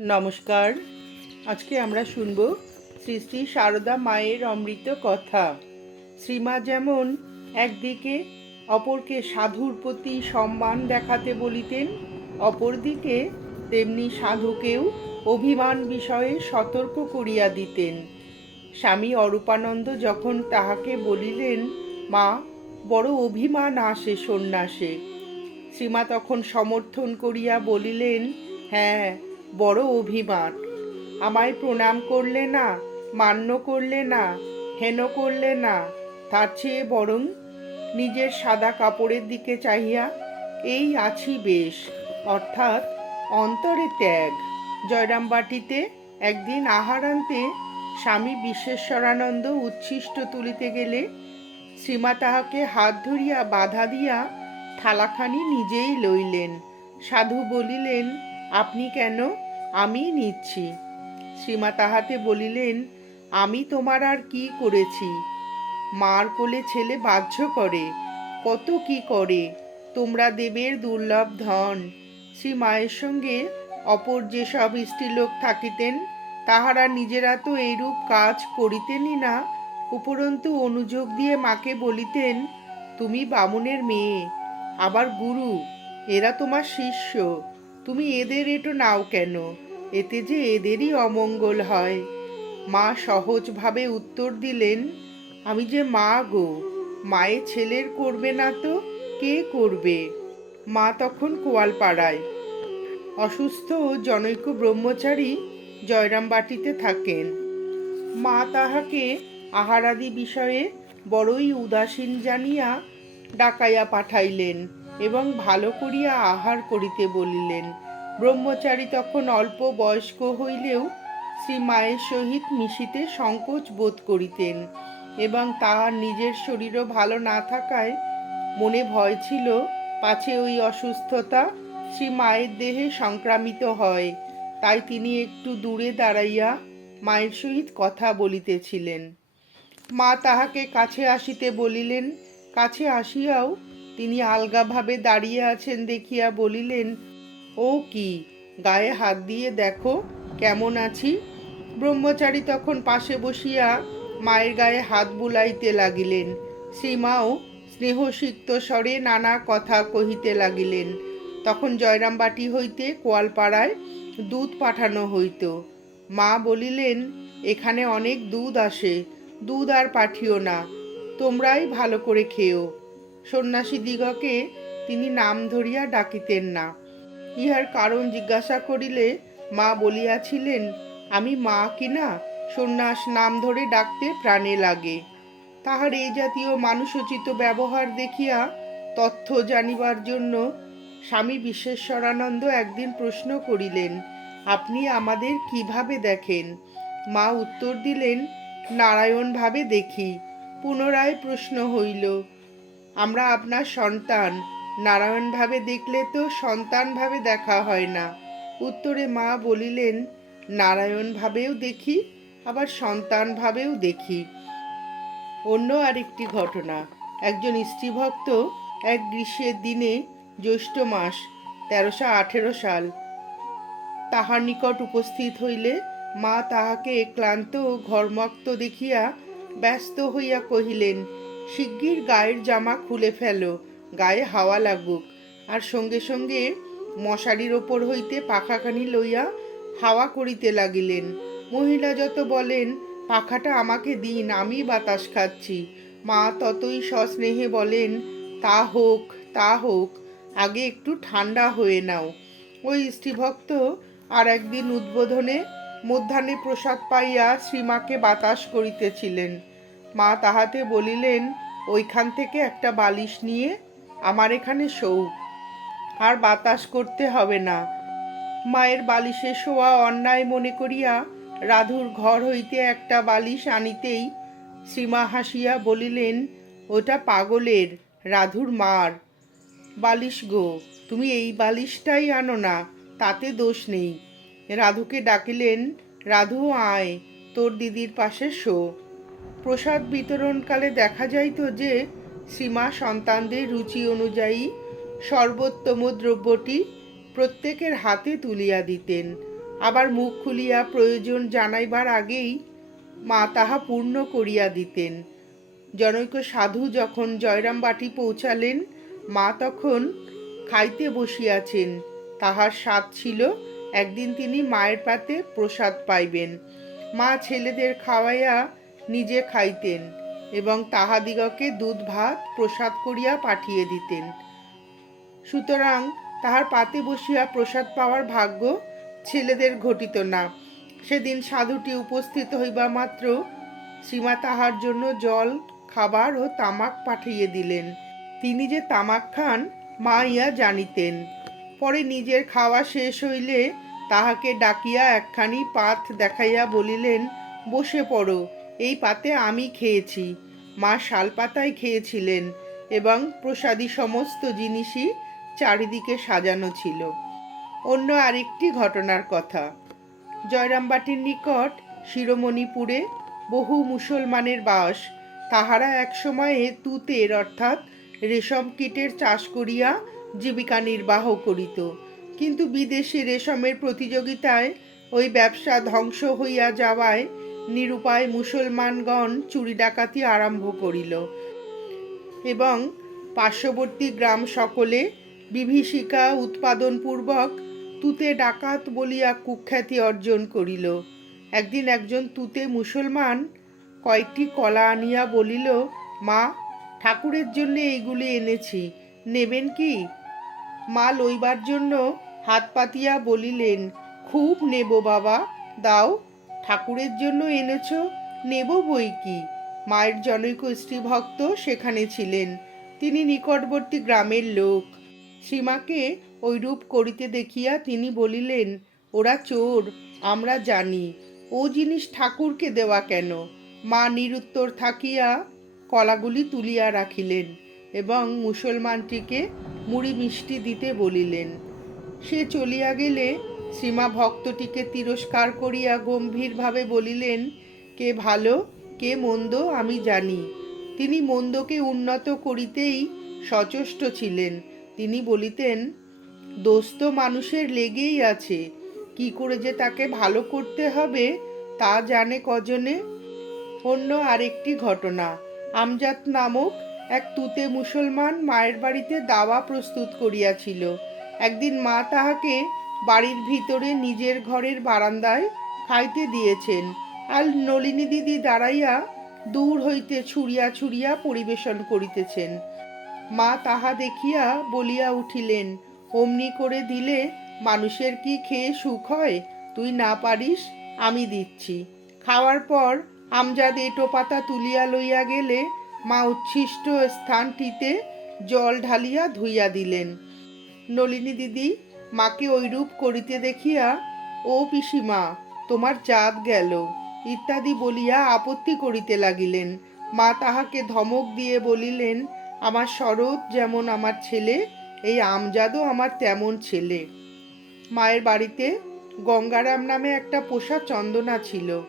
নমস্কার। আজকে আমরা শুনব শ্রী শ্রী সারদা মায়ের অমৃত কথা। শ্রীমা যেমন একদিকে অপরকে সাধুর প্রতি সম্মান দেখাতে বলিতেন, অপরদিকে তেমনি সাধুকেও অভিমান বিষয়ে সতর্ক করিয়া দিতেন। স্বামী অরূপানন্দ যখন তাহাকে বলিলেন, মা, বড় অভিমান আসে সন্ন্যাসে। শ্রীমা তখন সমর্থন করিয়া বলিলেন হ্যাঁ বড় অভিমান। আমায় প্রণাম করলে না, মান্য করলে না, হেন করলে না, তার চেয়ে বরং নিজের সাদা কাপড়ের দিকে চাহিয়া এই আছি বেশ। অর্থাৎ অন্তরে ত্যাগ। জয়রামবাটিতে একদিন আহার আনতে স্বামী বিশ্বেশ্বরানন্দ উচ্ছিষ্ট তুলিতে গেলে শ্রীমা তাহাকে হাত ধরিয়া বাধা দিয়া থালাখানি নিজেই লইলেন। সাধু বলিলেন, আপনি কেন আমি নিচ্ছি। শ্রীমা তাহাতে বলিলেন, আমি তোমার আর কি করেছি? মার কোলে ছেলে বাধ্য করে, কত কি করে? তোমরা দেবের দুর্লভ ধন। শ্রী মায়ের সঙ্গে অপর যেসব স্ত্রীলোক থাকিতেন, তাহারা নিজেরা তো এইরূপ কাজ করিতেনই না। উপরন্তু অনুযোগ দিয়ে মাকে বলিতেন, তুমি বামুনের মেয়ে, আবার গুরু, এরা তোমার শিষ্য। তুমি এদের এটো নাও কেন? এতে যে এদেরই অমঙ্গল হয়। মা সহজভাবে উত্তর দিলেন, আমি যে মা গো, মায়ের ছেলের করবে না তো? কে করবে? মা তখন কোয়ালপাড়ায়। অসুস্থ জনৈক ব্রহ্মচারী জয়রামবাটিতে থাকেন। মা তাহাকে আহারাদি বিষয়ে বড়ই উদাসীন জানিয়া ডাকাইয়া পাঠাইলেন এবং ভালো করিয়া আহার করিতে বলিলেন। ব্রহ্মচারী তখন অল্প বয়স্ক হইলেও শ্রী মায়ের সহিত মিশিতে সংকোচ বোধ করিতেন এবং তাহার নিজের শরীরও ভালো না থাকায় মনে ভয় ছিল, পাছে ওই অসুস্থতা শ্রী মায়ের দেহে সংক্রামিত হয়। তাই তিনি একটু দূরে দাঁড়াইয়া মায়ের সহিত কথা বলিতেছিলেন। মা তাহাকে কাছে আসিতে বলিলেন, কাছে আসিয়াও তিনি আলগাভাবে দাঁড়িয়ে আছেন দেখিয়া বলিলেন ও কি? গায়ে হাত দিয়ে দেখো, কেমন আছি? ব্রহ্মচারী তখন পাশে বসিয়া মায়ের গায়ে হাত বুলাইতে লাগিলেন। শ্রীমাও স্নেহসিক্ত স্বরে নানা কথা কহিতে লাগিলেন। তখন জয়রামবাটি হইতে কোয়ালপাড়ায় দুধ পাঠানো হইত। মা বলিলেন, এখানে অনেক দুধ আসে, দুধ আর পাঠিও না, তোমরাই ভালো করে খেও। সন্ন্যাসী দিগকে তিনি নাম ধরিয়া ডাকিতেন না। ইহার কারণ জিজ্ঞাসা করিলে মা বলিয়াছিলেন, আমি মা কিনা সন্ন্যাস নাম ধরে ডাকতে প্রাণে লাগে। তাহার এই জাতীয় মানুষোচিত ব্যবহার দেখিয়া তথ্য জানিবার জন্য স্বামী বিশ্বেশ্বরানন্দ একদিন প্রশ্ন করিলেন, আপনি আমাদের কীভাবে দেখেন? মা উত্তর দিলেন, নারায়ণভাবে দেখি। পুনরায় প্রশ্ন হইল, আমরা আপনার সন্তান নারায়ণভাবে দেখলে তো সন্তানভাবে দেখা হয় না। উত্তরে মা বলিলেন, নারায়ণভাবেও দেখি, আবার সন্তানভাবেও দেখি। অন্য আরেকটি ঘটনা, একজন স্ত্রীভক্ত এক গ্রীষ্মের দিনে জ্যৈষ্ঠ মাস, তেরোশো আঠেরো সাল। তাহার নিকট উপস্থিত হইলে মা তাহাকে ক্লান্ত ও ঘর্মাক্ত দেখিয়া ব্যস্ত হইয়া কহিলেন, শিগগির গায়ের জামা খুলে ফেলো গায়ে হাওয়া লাগুক। আর সঙ্গে সঙ্গে মশারির ওপর হইতে পাখাখানি লইয়া হাওয়া করিতে লাগিলেন। মহিলা যত বলেন, পাখাটা আমাকে দিন, আমি বাতাস খাচ্ছি। মা ততই সস্নেহে বলেন, তা হোক তা হোক, আগে একটু ঠান্ডা হয়ে নাও। ওই স্ত্রীভক্ত আর একদিন উদ্বোধনে মধ্যাহ্নে প্রসাদ পাইয়া শ্রীমাকে বাতাস করিতেছিলেন। মা তাহাতে বলিলেন, ওইখান থেকে একটা বালিশ নিয়ে আমার এখানে শৌ আর বাতাস করতে হবে না। মায়ের বালিশে শোয়া অন্যায় মনে করিয়া রাধুর ঘর হইতে একটা বালিশ আনিতেই শ্রীমা হাসিয়া বলিলেন, ওটা পাগলের, রাধুর মার। বালিশ গো, তুমি এই বালিশটাই আনো না, তাতে দোষ নেই। রাধুকে ডাকিলেন, রাধু, আয়, তোর দিদির পাশে শো। প্রসাদ বিতরণকালে দেখা যাইত যে সীমা সন্তানদের রুচি অনুযায়ী সর্বোত্তম দ্রব্যটি প্রত্যেকের হাতে তুলিয়া দিতেন। আবার মুখ খুলিয়া প্রয়োজন জানাইবার আগেই মা তাহা পূর্ণ করিয়া দিতেন। জনৈক সাধু যখন জয়রাম বাটি পৌঁছালেন, মা তখন খাইতে বসিয়াছেন। তাহার স্বাদ ছিল, একদিন তিনি মায়ের পাতে প্রসাদ পাইবেন। মা ছেলেদের খাওয়াইয়া নিজে খাইতেন। এবং তাহাদিগকে দুধ ভাত প্রসাদ করিয়া পাঠিয়ে দিতেন। সুতরাং তাহার পাতে বসিয়া প্রসাদ পাওয়ার ভাগ্য ছেলেদের ঘটিত না। সেদিন সাধুটি উপস্থিত হইবা মাত্র সীমা তাহার জন্য জল, খাবার ও তামাক পাঠিয়ে দিলেন। তিনি যে তামাক খান, মা ইয়া জানিতেন। পরে নিজের খাওয়া শেষ হইলে তাহাকে ডাকিয়া একখানি পাত দেখাইয়া বলিলেন, বসে পড়ো। এই পাতে আমি খেয়েছি। মা শালপাতায় খেয়েছিলেন এবং প্রসাদী সমস্ত জিনিসই চারিদিকে সাজানো ছিল। অন্য আরেকটি ঘটনার কথা। জয়রামবাটির নিকট শিরোমণিপুরে বহু মুসলমানের বাস তাহারা একসময়ে তুতের অর্থাৎ রেশম কীটের চাষ করিয়া জীবিকা নির্বাহ করিত। কিন্তু বিদেশি রেশমের প্রতিযোগিতায় ওই ব্যবসা ধ্বংস হইয়া যাওয়ায় নিরুপায় মুসলমানগণ চুরি ডাকাতি আরম্ভ করিল এবং পার্শ্ববর্তী গ্রাম সকলে বিভীষিকা উৎপাদনপূর্বক তুতে ডাকাত বলিয়া কুখ্যাতি অর্জন করিল। একদিন একজন তুতে মুসলমান কয়েকটি কলা আনিয়া বলিল, মা, ঠাকুরের জন্য এইগুলি এনেছি, নেবেন কি? মা লইবার জন্য হাত পাতিয়া বলিলেন, খুব নেব বাবা, দাও। ঠাকুরের জন্য এনেছ? নেব বই কি? মায়ের জনৈক স্ত্রী ভক্ত সেখানে ছিলেন। তিনি নিকটবর্তী গ্রামের লোক। সীমাকে ঐরূপ করিতে দেখিয়া তিনি বলিলেন, ওরা চোর, আমরা জানি। ও জিনিস ঠাকুরকে দেওয়া কেন? মা নিরুত্তর থাকিয়া কলাগুলি তুলিয়া রাখিলেন এবং মুসলমানটিকে মুড়ি মিষ্টি দিতে বলিলেন। সে চলিয়া গেলে সীমা ভক্তটিকে তিরস্কার করিয়া গম্ভীরভাবে বলিলেন, কে ভালো, কে মন্দ আমি জানি। তিনি মন্দকে উন্নত করিতেই সচেষ্ট ছিলেন। তিনি বলিতেন, দোস্ত মানুষের লেগেই আছে। কি করে যে তাকে ভালো করতে হবে, তা জানে কজনে? অন্য আরেকটি ঘটনা, আমজাদ নামক এক তুতে মুসলমান মায়ের বাড়িতে দাওয়া প্রস্তুত করিয়াছিল। একদিন মা তাহাকে বাড়ির ভিতরে নিজের ঘরের বারান্দায় খাইতে দিয়েছেন। আর নলিনী দিদি দাঁড়াইয়া দূর হইতে ছুড়িয়া ছুড়িয়া পরিবেশন করিতেছেন। মা তাহা দেখিয়া বলিয়া উঠিলেন, অমনি করে দিলে মানুষের কি খেয়ে সুখ হয়? তুই না পারিস, আমি দিচ্ছি। খাওয়ার পর আমজাদ এটো পাতা তুলিয়া লইয়া গেলে মা উচ্ছিষ্ট স্থানটিতে জল ঢালিয়া ধুইয়া দিলেন। নলিনী দিদি মাকে ঐরূপ করিতে দেখিয়া, ও পিসিমা, তোমার জাত গেল। ইত্যাদি বলিয়া আপত্তি করিতে লাগিলেন। মা তাহাকে ধমক দিয়ে বলিলেন, আমার শরৎ যেমন আমার ছেলে, এই আমজাদও আমার তেমন ছেলে। মায়ের বাড়িতে গঙ্গারাম নামে একটা পোষা চন্দনা ছিল।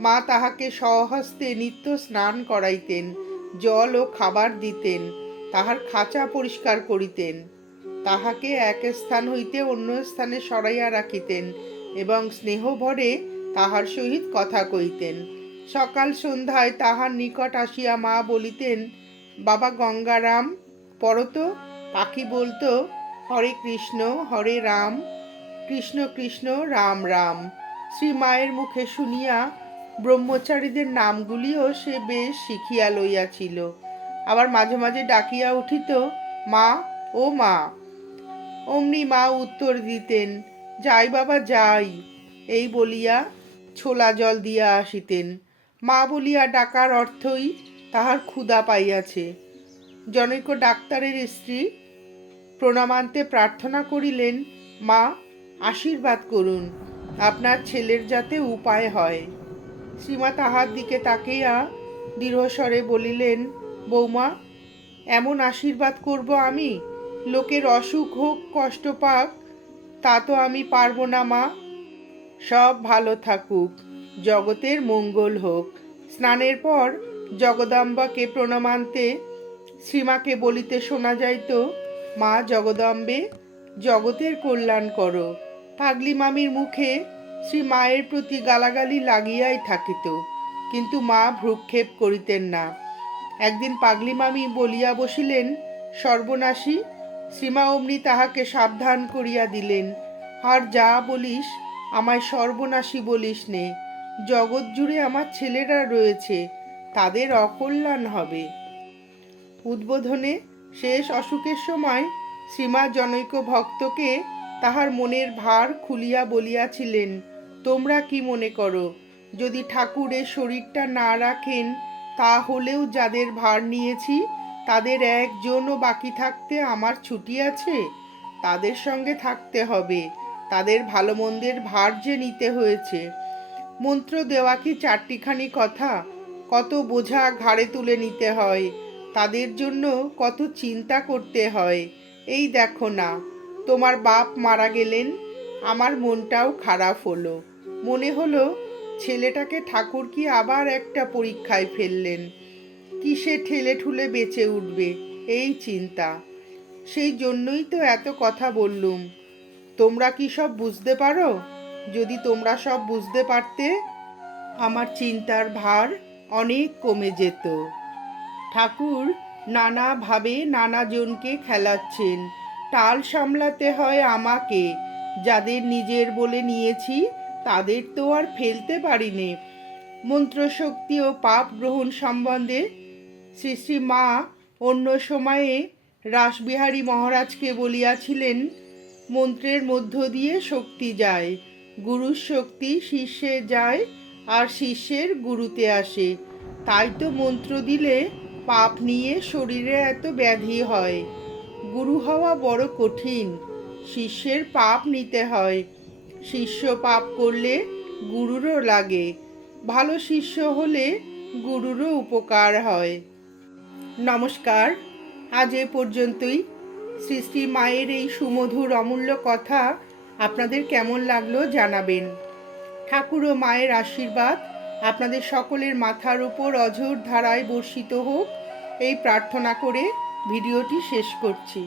মা তাহাকে সহস্তে নিত্য স্নান করাইতেন, জল ও খাবার দিতেন, তাহার খাঁচা পরিষ্কার করিতেন। তাহাকে এক স্থান হইতে অন্য স্থানে সরাইয়া রাখিতেন এবং স্নেহভরে তাহার সহিত কথা কইতেন সকাল সন্ধ্যায় তাহার নিকট আসিয়া মা বলিতেন, বাবা গঙ্গারাম পরত পাখি বলতো, হরে কৃষ্ণ, হরে রাম, কৃষ্ণ কৃষ্ণ, রাম রাম। শ্রী মায়ের মুখে শুনিয়া ব্রহ্মচারীদের নামগুলিও সে বেশ শিখিয়া লইয়াছিল। আবার মাঝে মাঝে ডাকিয়া উঠিত, মা, ও মা অমনি মা উত্তর দিতেন, যাই বাবা, যাই। এই বলিয়া ছোলা জল দিয়া আসিতেন। মা বলিয়া, ডাকার অর্থই তাহার ক্ষুধা পাইয়াছে। জনৈক ডাক্তারের স্ত্রী প্রণামান্তে প্রার্থনা করিলেন, মা, আশীর্বাদ করুন, আপনার ছেলের যাতে উপায় হয়। শ্রীমা তাহার দিকে তাকিয়া দৃঢ়স্বরে বলিলেন, বৌমা, এমন আশীর্বাদ করব আমি লোকের অসুখ হোক, কষ্ট পাক, তা তো আমি পারব না, মা। সব ভালো থাকুক, জগতের মঙ্গল হোক। স্নানের পর জগদাম্বাকে প্রণামান্তে শ্রীমাকে বলিতে শোনা যাইত মা জগদম্বে, জগতের কল্যাণ করো। পাগলি মামির মুখে শ্রী মায়ের প্রতি গালাগালি লাগিয়াই থাকিত, কিন্তু মা ভ্রুক্ষেপ করিতেন না। একদিন পাগলি মামি বলিয়া বসিলেন, সর্বনাশী শ্রীমা অমনি তাহাকে সাবধান করিয়া দিলেন। আর যা বলিস, আমায় সর্বনাশী বলিস নে। জগৎ জুড়ে আমার ছেলেরা রয়েছে, তাদের অকল্যাণ হবে। উদ্বোধনে শেষ অসুখের সময় শ্রীমা জনৈক ভক্তকে তাহার মনের ভার খুলিয়া বলিয়াছিলেন, তোমরা কি মনে করো, যদি ঠাকুরের শরীরটা না রাখেন তা হলেও যাদের ভার নিয়েছি তাদের একজনও বাকি থাকতে আমার ছুটি আছে। তাদের সঙ্গে থাকতে হবে। তাদের ভালো মন্দের ভার যে নিতে হয়েছে। মন্ত্র দেওয়া কি চারটিখানি কথা? কত বোঝা ঘাড়ে তুলে নিতে হয়। তাদের জন্য কত চিন্তা করতে হয়। এই দেখো না, তোমার বাপ মারা গেলেন, আমার মনটাও খারাপ হলো। মনে হলো, ছেলেটাকে ঠাকুর কি আবার একটা পরীক্ষায় ফেললেন। কিসে ঠেলে ঠুলে বেঁচে উঠবে? এই চিন্তা। সেই জন্যই তো এত কথা বললুম। তোমরা কি সব বুঝতে পারো? যদি তোমরা সব বুঝতে পারতে, আমার চিন্তার ভার অনেক কমে যেত। ঠাকুর নানাভাবে নানাজনকে খেলাচ্ছেন। টাল সামলাতে হয় আমাকে। যাদের নিজের বলে নিয়েছি, তাদের তো আর ফেলতে পারিনে। মন্ত্রশক্তি ও পাপ গ্রহণ সম্বন্ধে শ্রী শ্রী মা অন্য সময়ে রাসবিহারী মহারাজকে বলিয়াছিলেন, মন্ত্রের মধ্য দিয়ে শক্তি যায়, গুরুর শক্তি শিষ্যে যায় আর শিষ্যের গুরুতে আসে। তাই তো মন্ত্র দিলে পাপ নিয়ে শরীরে এত ব্যাধি হয়। গুরু হওয়া বড় কঠিন শিষ্যের পাপ নিতে হয়। শিষ্য পাপ করলে গুরুরও লাগে, ভালো শিষ্য হলে গুরুরও উপকার হয়। নমস্কার। আজ এ পর্যন্তই। শ্রী শ্রী মায়ের এই সুমধুর অমূল্য কথা আপনাদের কেমন লাগল জানাবেন। ঠাকুর ও মায়ের আশীর্বাদ আপনাদের সকলের মাথার উপর অঝোর ধারায় বর্ষিত হোক, এই প্রার্থনা করে ভিডিওটি শেষ করছি।